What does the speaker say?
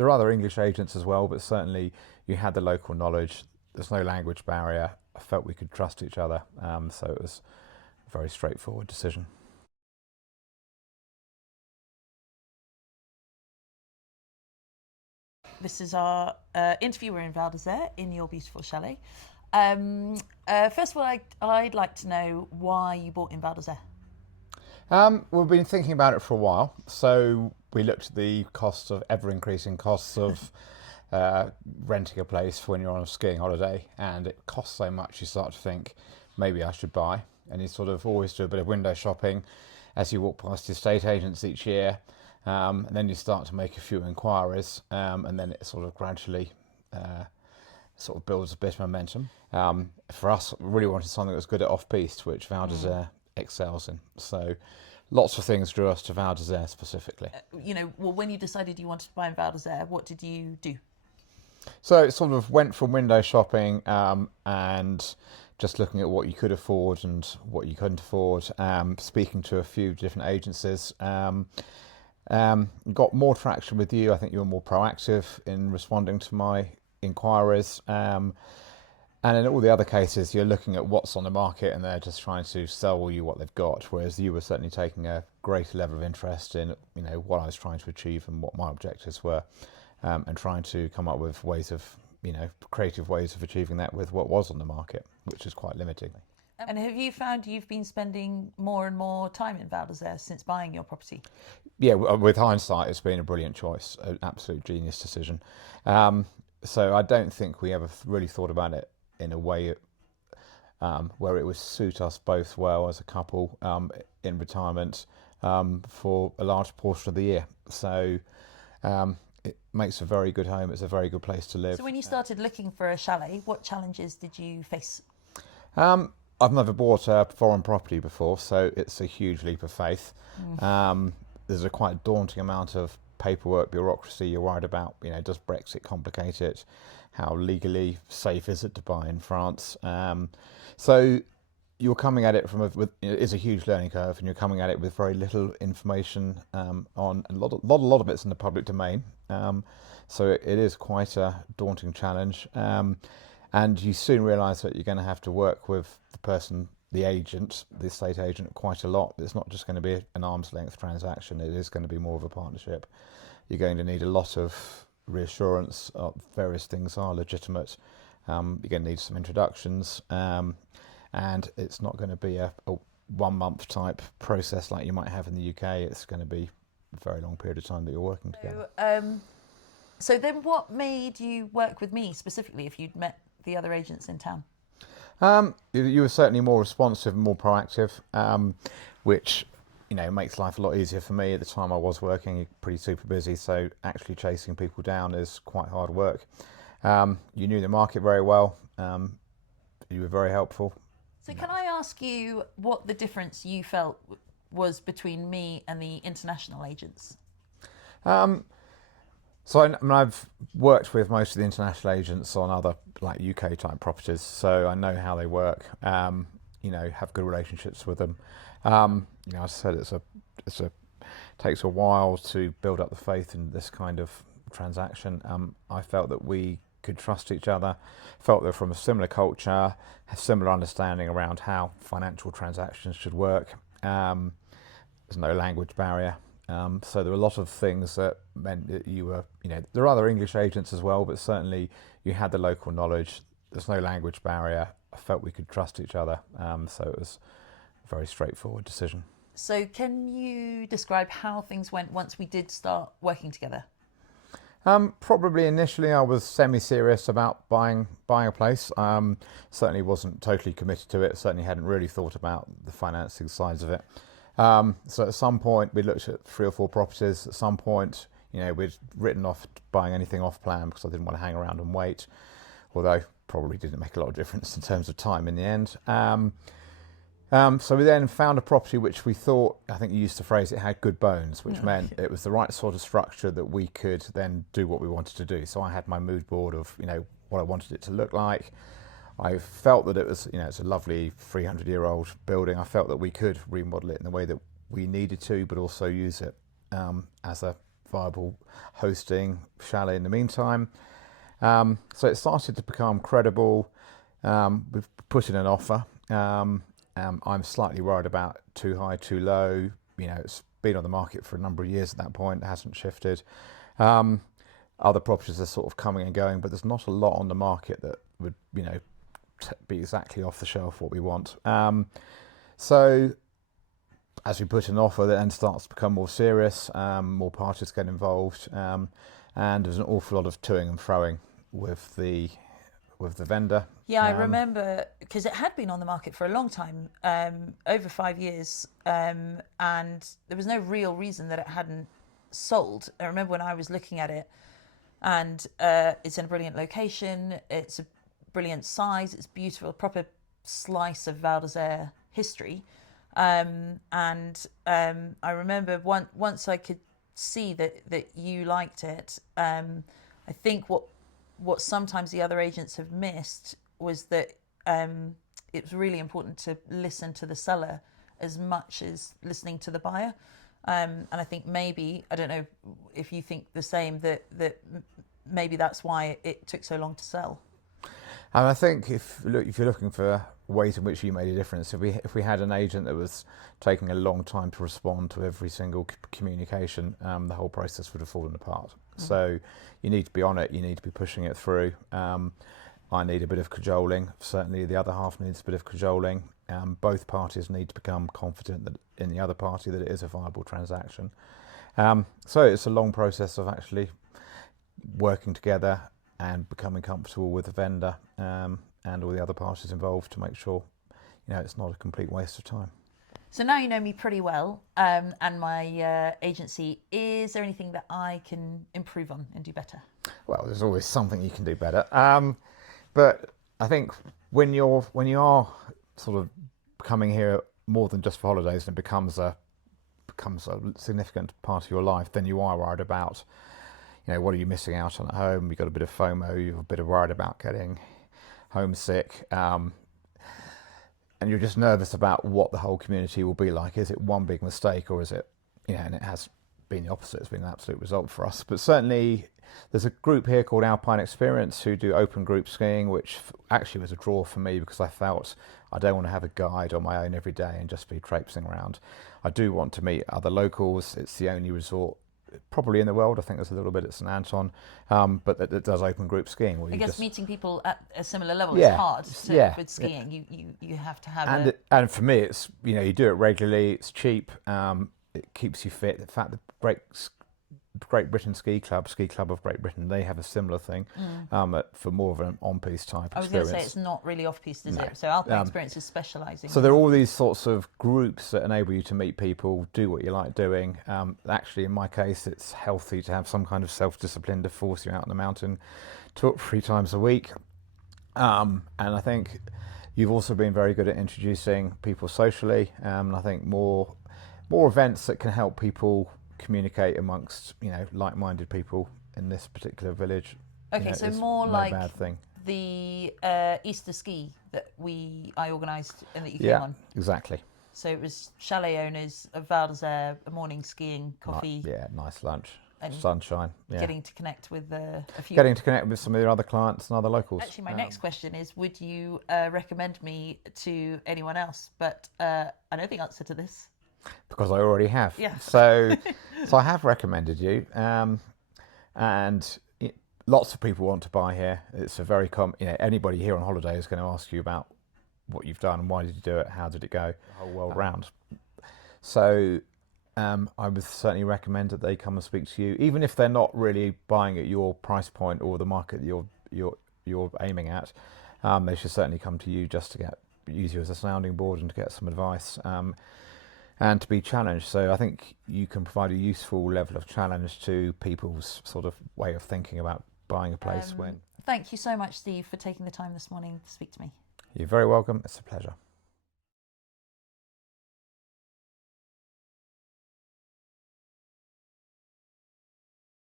there are other English agents as well, but certainly you had the local knowledge. There's no language barrier. I felt we could trust each other, so it was a very straightforward decision. This is our interview. We're in Val d'Isere in your beautiful chalet. First of all, I'd like to know why you bought in Val d'Isere. We've been thinking about it for a while. So we looked at the costs of ever-increasing costs of renting a place for when you're on a skiing holiday, and it costs so much you start to think maybe I should buy. And you sort of always do a bit of window shopping as you walk past the estate agents each year, and then you start to make a few inquiries, and then it sort of gradually sort of builds a bit of momentum. For us, we really wanted something that was good at off-piste, which Val d'Isere excels in. So lots of things drew us to Val d'Isere specifically. When you decided you wanted to buy in Val d'Isere, what did you do? So it sort of went from window shopping and just looking at what you could afford and what you couldn't afford, speaking to a few different agencies. Got more traction with you. I think you were more proactive in responding to my inquiries. And in all the other cases, you're looking at what's on the market and they're just trying to sell you what they've got, whereas you were certainly taking a greater level of interest in what I was trying to achieve and what my objectives were, and trying to come up with ways of creative ways of achieving that with what was on the market, which is quite limiting. And have you found you've been spending more and more time in Val d'Isere since buying your property? Yeah, with hindsight, it's been a brilliant choice, an absolute genius decision. So I don't think we ever really thought about it in a way where it would suit us both well as a couple in retirement for a large portion of the year. So it makes a very good home. It's a very good place to live. So when you started looking for a chalet, what challenges did you face? I've never bought a foreign property before, so it's a huge leap of faith. There's a quite daunting amount of paperwork, bureaucracy you're worried about. Does Brexit complicate it? How legally safe is it to buy in France? So you're coming at it it's a huge learning curve, and you're coming at it with very little information on a lot of it's in the public domain. So it is quite a daunting challenge. And you soon realise that you're going to have to work with the agent, the estate agent, quite a lot. It's not just going to be an arm's length transaction. It is going to be more of a partnership. You're going to need a lot of reassurance of various things are legitimate. You're going to need some introductions, and it's not going to be a 1 month type process like you might have in the UK. It's going to be a very long period of time that you're working together. So then what made you work with me specifically if you'd met the other agents in town? You were certainly more responsive and more proactive, which makes life a lot easier for me. At the time I was working, you're pretty super busy, so actually chasing people down is quite hard work. You knew the market very well. You were very helpful. So can I ask you what the difference you felt was between me and the international agents? So I've worked with most of the international agents on other UK type properties, so I know how they work. Have good relationships with them. As I said, it takes a while to build up the faith in this kind of transaction. I felt that we could trust each other, felt they're from a similar culture, have similar understanding around how financial transactions should work. There's no language barrier. So there were a lot of things that meant that you were, there are other English agents as well, but certainly you had the local knowledge. There's no language barrier. I felt we could trust each other. So it was a very straightforward decision. So can you describe how things went once we did start working together? Probably initially I was semi-serious about buying a place. Certainly wasn't totally committed to it. Certainly hadn't really thought about the financing sides of it. So at some point we looked at 3 or 4 properties. At some point, we'd written off buying anything off plan because I didn't want to hang around and wait, although probably didn't make a lot of difference in terms of time in the end. So we then found a property which we thought, I think you used the phrase, it had good bones, which meant it was the right sort of structure that we could then do what we wanted to do. So I had my mood board of, what I wanted it to look like. I felt that it was, it's a lovely 300-year-old building. I felt that we could remodel it in the way that we needed to, but also use it as a viable hosting chalet in the meantime. So it started to become credible. We've put in an offer. I'm slightly worried about too high, too low. It's been on the market for a number of years at that point. It hasn't shifted. Other properties are sort of coming and going, but there's not a lot on the market that would, be exactly off the shelf what we want. So as we put an offer, that then starts to become more serious, more parties get involved, and there's an awful lot of toing and froing with the vendor. Yeah, I remember, because it had been on the market for a long time, over 5 years, and there was no real reason that it hadn't sold. I remember when I was looking at it, and it's in a brilliant location, it's a brilliant size, it's beautiful, proper slice of Val d'Isere history. And I remember once I could see that you liked it, I think what sometimes the other agents have missed was that it was really important to listen to the seller as much as listening to the buyer. And I think maybe, I don't know if you think the same, that maybe that's why it took so long to sell. And I think if you're looking for ways in which you made a difference, if we had an agent that was taking a long time to respond to every single communication, the whole process would have fallen apart. Mm-hmm. So you need to be on it, you need to be pushing it through. I need a bit of cajoling. Certainly the other half needs a bit of cajoling. Both parties need to become confident that in the other party that it is a viable transaction. So it's a long process of actually working together and becoming comfortable with the vendor and all the other parties involved to make sure it's not a complete waste of time. So now you know me pretty well, and my agency. Is there anything that I can improve on and do better? Well, there's always something you can do better. But I think when you are sort of coming here more than just for holidays and it becomes a significant part of your life, then you are worried about, what are you missing out on at home? You've got a bit of FOMO, you're a bit worried about getting homesick, and you're just nervous about what the whole community will be like. Is it one big mistake, or is it, and it has been the opposite. It's been an absolute result for us. But certainly there's a group here called Alpine Experience who do open group skiing, which actually was a draw for me because I felt I don't want to have a guide on my own every day and just be traipsing around. I do want to meet other locals. It's the only resort probably in the world. I think there's a little bit at St Anton, but that does open group skiing. I guess meeting people at a similar level is hard. With skiing, you have to have and for me, it's you do it regularly. It's cheap. It keeps you fit. In fact, the Great Britain Ski Club of Great Britain, they have a similar thing for more of an on-piste type experience. I was going to say it's not really off-piste, is it? So Alpine Experience is specialising. So there are all these sorts of groups that enable you to meet people, do what you like doing. Actually, in my case, it's healthy to have some kind of self-discipline to force you out on the mountain 2 or 3 times a week. And I think you've also been very good at introducing people socially. And I think more events that can help people communicate amongst like-minded people in this particular village. Okay, so more like bad thing. The Easter ski that I organised and that you came on. Exactly. So it was chalet owners of Val d'Isere, a morning skiing, coffee. Nice lunch, and sunshine. Getting to connect with a few. Getting to connect with some of your other clients and other locals. Actually, my next question is: would you recommend me to anyone else? But I know the answer to this. Because I already have. Yeah. So I have recommended you, and lots of people want to buy here. It's a very anybody here on holiday is going to ask you about what you've done and why did you do it, how did it go, the whole world round. So I would certainly recommend that they come and speak to you, even if they're not really buying at your price point or the market that you're aiming at. They should certainly come to you just to use you as a sounding board and to get some advice. And to be challenged. So I think you can provide a useful level of challenge to people's sort of way of thinking about buying a place. Thank you so much, Steve, for taking the time this morning to speak to me. You're very welcome. It's a pleasure.